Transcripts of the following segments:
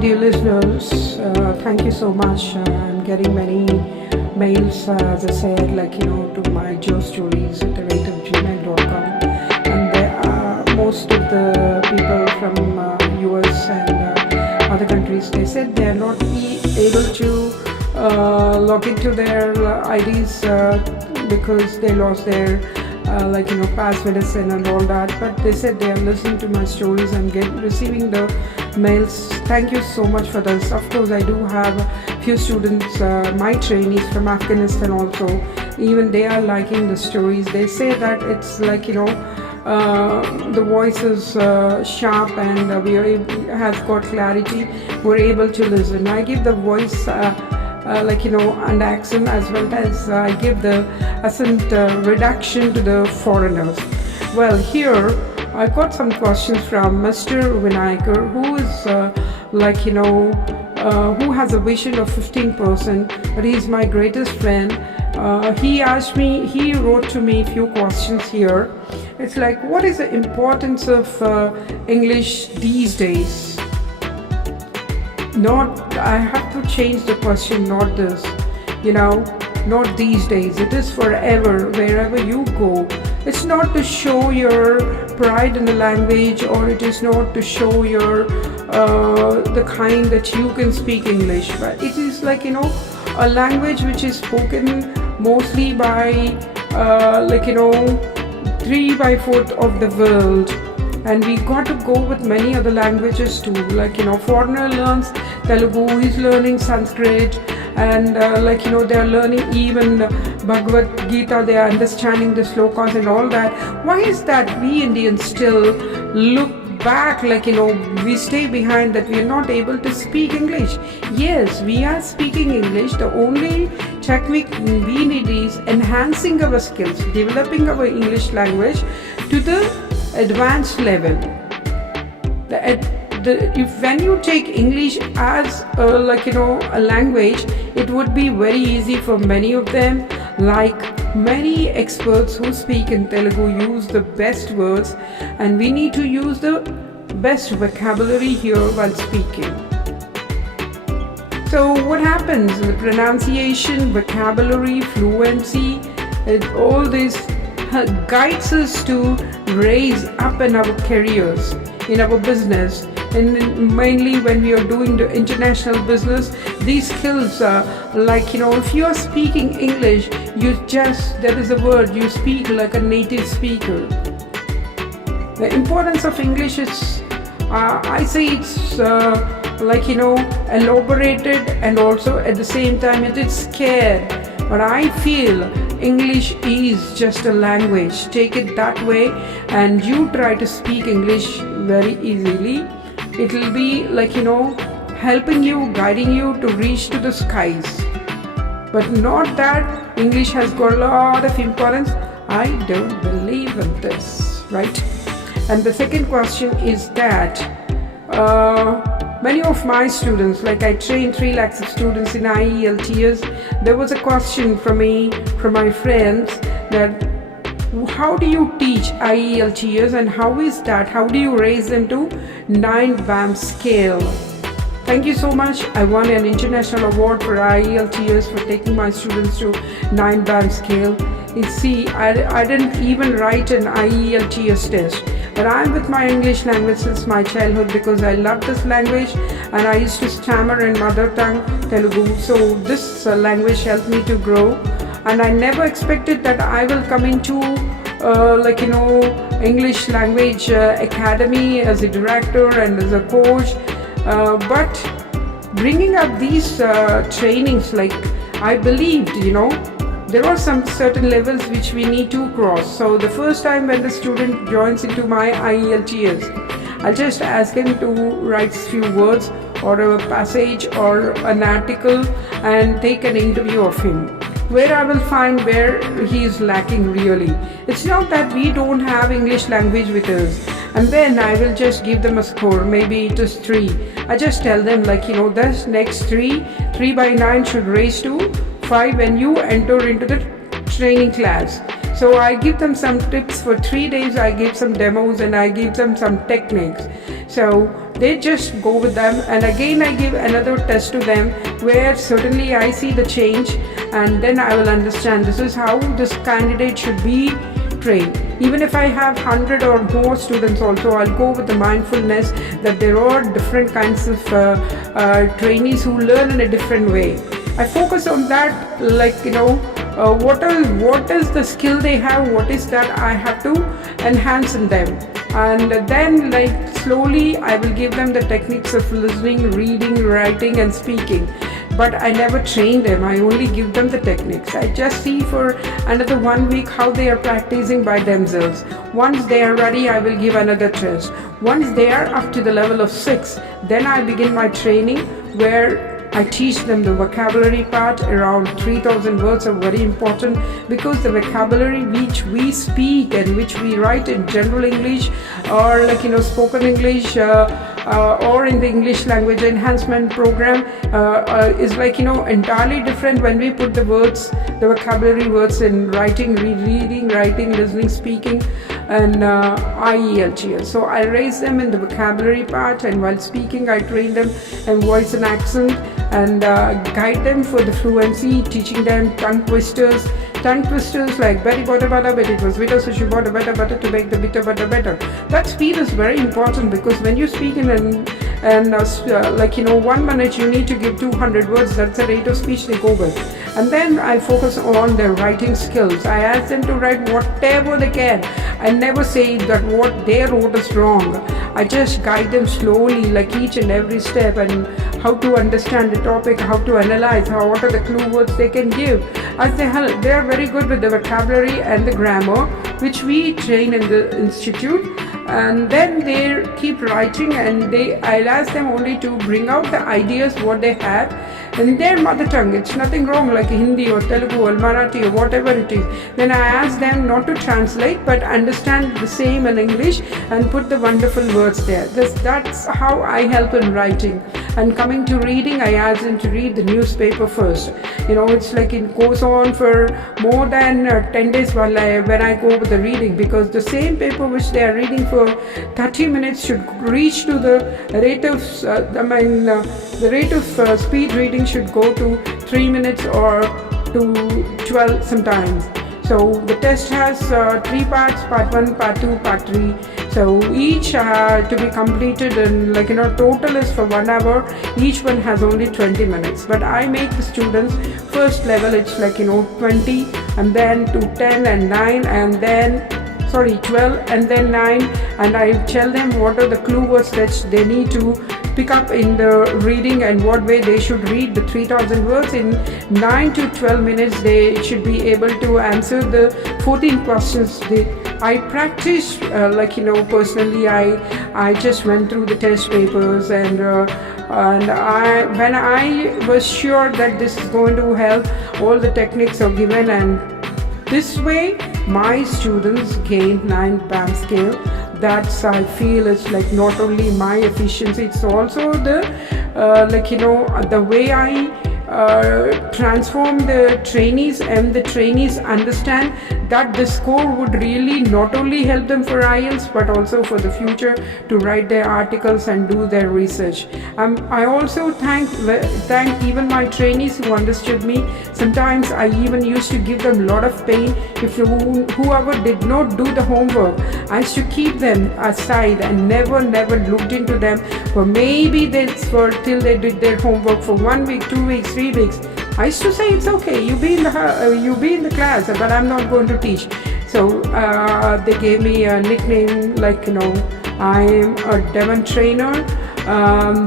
dear listeners, thank you so much. I'm getting many mails, as I said, to my joestories@gmail.com, and there are most of the people from US and other countries. They said they are not able to log into their IDs because they lost their passwords and all that. But they said they are listening to my stories and receiving the mails. Thank you so much for this. Of course, I do have a few students, my trainees from Afghanistan also. Even they are liking the stories. They say that it's the voice is sharp and has got clarity. We're able to listen. I give the voice and accent, as well as I give the accent reduction to the foreigners. Well, here I got some questions from Mr. Vinayakar, who is who has a vision of 15%, but he's my greatest friend. He wrote to me a few questions here. It's like, what is the importance of English these days? I have to change the question, not this, not these days. It is forever, wherever you go. It's not to show your pride in the language, or it is not to show your the kind that you can speak English, but it is a language which is spoken mostly by 3/4 of the world. And we got to go with many other languages too. Foreigner learns Telugu, he's learning Sanskrit, and they're learning even Bhagavad Gita, they are understanding the slokas and all that. Why is that we Indians still look back, we stay behind, that we are not able to speak English? Yes, we are speaking English. The only technique we need is enhancing our skills, developing our English language to the advanced level. When you take English as a language, it would be very easy for many of them. Like many experts who speak in Telugu use the best words, and we need to use the best vocabulary here while speaking. So what happens? The pronunciation, vocabulary, fluency, all this guides us to raise up in our careers, in our business, and mainly when we are doing the international business. These skills are if you are speaking English, there is a word, you speak like a native speaker. The importance of English is, I say it's elaborated, and also at the same time it is scared. But I feel English is just a language. Take it that way, and you try to speak English very easily. It will be helping you, guiding you to reach to the skies. But not that English has got a lot of importance. I don't believe in this, right? And the second question is that many of my students, I train 3 lakhs of students in IELTS. There was a question from my friends, that how do you teach IELTS, and how is that? How do you raise them to 9 BAM scale? Thank you so much. I won an international award for IELTS for taking my students to 9 BAM scale. You see, I didn't even write an IELTS test. But I'm with my English language since my childhood, because I love this language, and I used to stammer in mother tongue Telugu. So this language helped me to grow, and I never expected that I will come into English language academy as a director and as a coach. But bringing up these trainings, I believed, there are some certain levels which we need to cross. So the first time when the student joins into my IELTS, I'll just ask him to write a few words or a passage or an article, and take an interview of him, where I will find where he is lacking really. It's not that we don't have English language with us, and then I will just give them a score. Maybe it is 3. I just tell them this next 3 by 9 should raise to 5 when you enter into the training class. So I give them some tips for 3 days. I give some demos, and I give them some techniques. So they just go with them, and again I give another test to them where certainly I see the change, and then I will understand this is how this candidate should be trained. Even if I have 100 or more students also, I'll go with the mindfulness that there are different kinds of trainees who learn in a different way. I focus on that, like, what is the skill they have, what is that I have to enhance in them, and then, like, slowly I will give them the techniques of listening, reading, writing and speaking. But I never train them, I only give them the techniques. I just see for another 1 week how they are practicing by themselves. Once they are ready, I will give another test. Once they are up to the level of 6, then I begin my training where I teach them the vocabulary part. Around 3000 words are very important, because the vocabulary which we speak and which we write in general English, or like spoken English, or in the English language enhancement program, is like entirely different when we put the words, the vocabulary words in writing, reading, writing, listening, speaking, and IELTS. So I raise them in the vocabulary part, and while speaking I train them in voice and accent, and guide them for the fluency, teaching them tongue twisters like very butter butter, but it was bitter, so she bought a butter to make the bitter butter better. That speed is very important, because when you speak in 1 minute you need to give 200 words. That's the rate of speech they go with. And then I focus on their writing skills. I ask them to write whatever they can. I never say that what they wrote is wrong. I just guide them slowly, like each and every step, and how to understand the topic, how to analyze, what are the clue words they can give. As they are very good with the vocabulary and the grammar, which we train in the institute. And then they keep writing, and I'll ask them only to bring out the ideas what they have in their mother tongue. It's nothing wrong, like Hindi or Telugu or Marathi or whatever it is. Then I ask them not to translate, but understand the same in English and put the wonderful words there. That's how I help in writing. And coming to reading, I ask them to read the newspaper first. It's like it goes on for more than 10 days when I go with the reading, because the same paper which they are reading for 30 minutes should reach to the rate of, the rate of speed reading should go to 3 minutes or to 12 sometimes. So the test has 3 parts, part 1, part 2, part 3. So each to be completed, and total is for 1 hour. Each one has only 20 minutes. But I make the students first level, it's 20, and then to 10 and 9, and then 12 and then 9, and I tell them what are the clue words that they need to pick up in the reading, and what way they should read the 3000 words. In 9 to 12 minutes they should be able to answer the 14 questions. I practice, personally I just went through the test papers, and when I was sure that this is going to help, all the techniques are given, and this way my students gain 9 BAM scale. That's, I feel, it's like not only my efficiency, it's also the the way I transform the trainees, and the trainees understand that the score would really not only help them for IELTS but also for the future to write their articles and do their research. I also thank even my trainees who understood me. Sometimes I even used to give them a lot of pain if whoever did not do the homework. I used to keep them aside and never looked into them for maybe till they did their homework for 1 week, 2 weeks, 3 weeks. I used to say, it's okay, you be in the class, but I'm not going to teach. So they gave me a nickname I'm a demon trainer.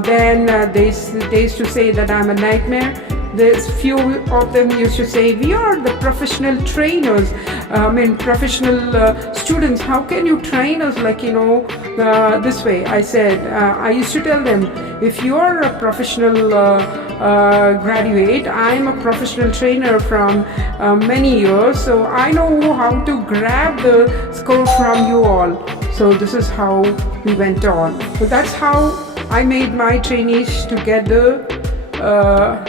Then they used to say that I'm a nightmare. There's few of them used to say, we are the professional trainers, professional students. How can you train us this way? I said, I used to tell them, if you are a professional graduate, I'm a professional trainer from many years, so I know how to grab the score from you all. So this is how we went on. So that's how I made my trainees to get the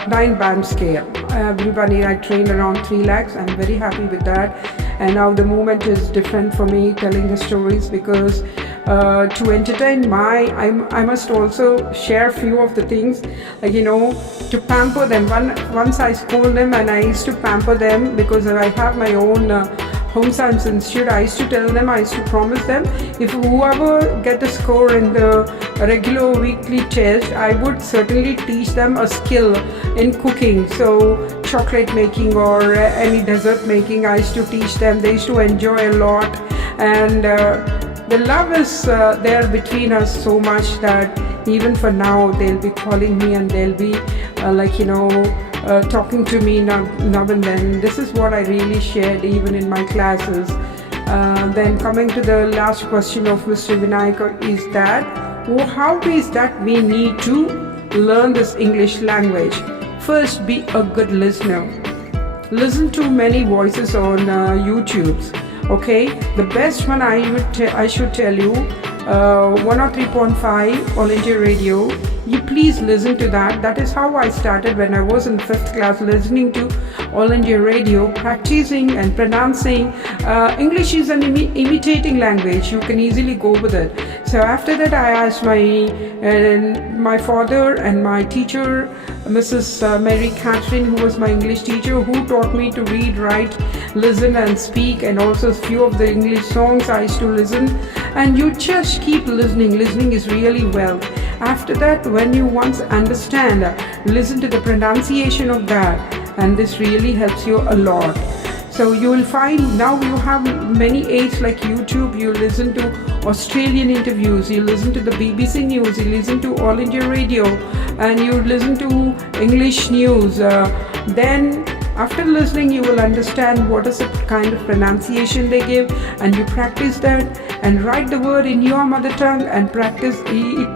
9 BAM scale. Everybody, I trained around 3 lakhs. I'm very happy with that. And now the movement is different for me, telling the stories, because to entertain I must also share few of the things, like, to pamper them. Once I scold them, and I used to pamper them because I have my own home science institute. I used to tell them, I used to promise them, if whoever get a score in the regular weekly test, I would certainly teach them a skill in cooking. So chocolate making or any dessert making, I used to teach them. They used to enjoy a lot, and the love is there between us so much that even for now they'll be calling me, and they'll be talking to me now and then. This is what I really shared even in my classes. Then coming to the last question of Mr. Vinayakar is that, how is that we need to learn this English language? First, be a good listener. Listen to many voices on YouTube. Okay, the best one I should tell you, 103.5 All India Radio. You please listen to that. That is how I started when I was in 5th class, listening to All India Radio, practicing and pronouncing. English is an imitating language. You can easily go with it. So after that, I asked my father and my teacher, Mrs. Mary Catherine, who was my English teacher, who taught me to read, write, listen and speak, and also a few of the English songs I used to listen. And you just keep listening. Listening is really wealth. After that, when you once understand, listen to the pronunciation of that, and this really helps you a lot. So you will find now you have many aids like YouTube. You listen to Australian interviews, you listen to the BBC News, you listen to All India Radio, and you listen to English news. Then after listening, you will understand what is the kind of pronunciation they give, and you practice that and write the word in your mother tongue and practice it.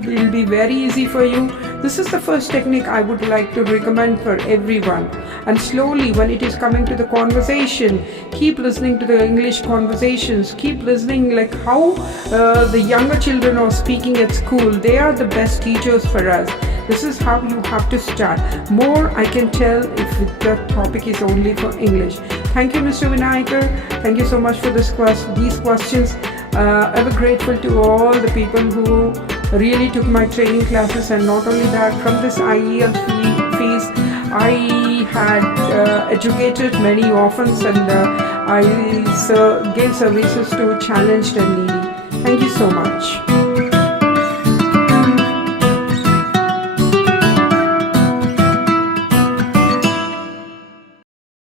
It will be very easy for you. This is the first technique I would like to recommend for everyone. And slowly, when it is coming to the conversation, keep listening to the English conversations. Keep listening like how the younger children are speaking at school. They are the best teachers for us. This is how you have to start. More I can tell if the topic is only for English. Thank you, Mr. Vinayakar. Thank you so much for these questions. Ever grateful to all the people who really took my training classes, and not only that, from this IEL fees, I had educated many orphans, and I gave services to challenged and needy. Thank you so much.